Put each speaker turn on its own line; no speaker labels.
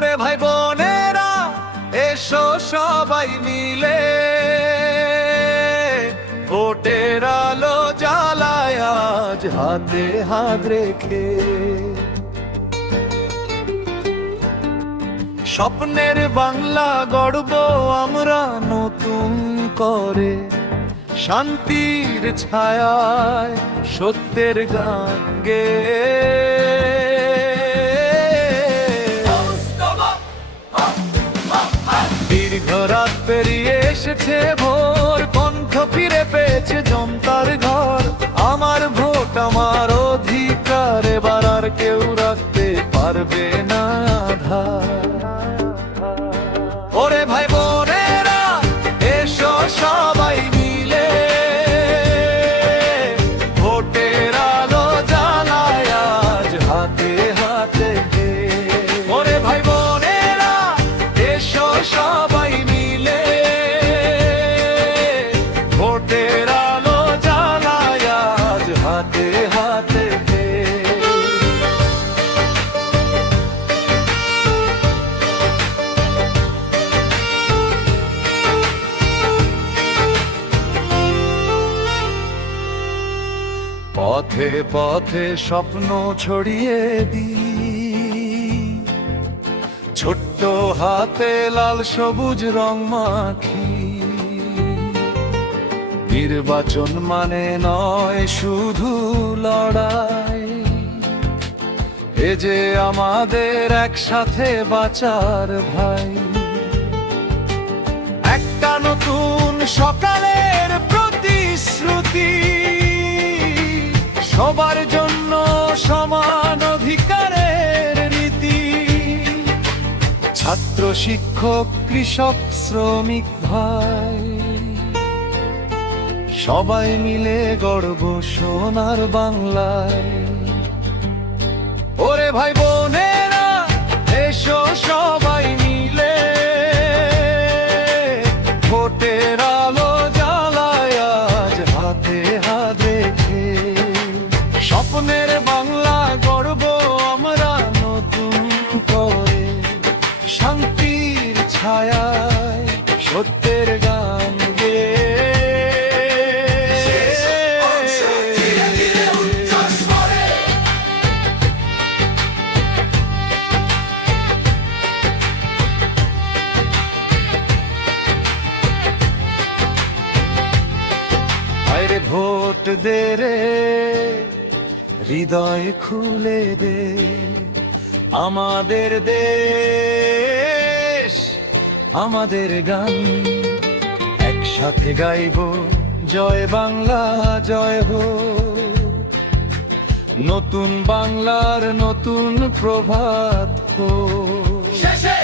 ওরে ভাই বোনেরা, এসো সবাই মিলে। ভোটের আলো জ্বালায় আজ হাতে হাত রেখে। স্বপ্নের বাংলা গড়ব আমরা নতুন করে। শান্তির ছায়ায় সত্যের গান গে। পেরিয়ে এসেছে ভোর কণ্ঠ ফিরে পেয়েছে জনতার পথে পথে স্বপ্ন ছড়িয়ে দি ছোট্ট হাতে লাল সবুজ রং মাখি। নির্বাচন মানে নয় শুধু লড়াই। এ যে আমাদের একসাথে বাঁচার ভাই একটা নতুন সকালের সবার জন্য সমান অধিকারের রীতি। ছাত্র, শিক্ষক, কৃষক, শ্রমিক ভাই, সবাই মিলে গর্ব সোনার বাংলায়। ওরে ভাই বোনেরা, এসো সবাই মিলে, ভোটের বাংলা গর্ব আমরা নতুন করে। শান্তির ছায়ায় সত্যের গান গে। ভোট দে রে। হৃদয় খুলে দে, আমাদের দেশ, আমাদের গান। একসাথে গাইব, জয় বাংলা, জয় হো। নতুন বাংলার নতুন প্রভাত হো।
শেষে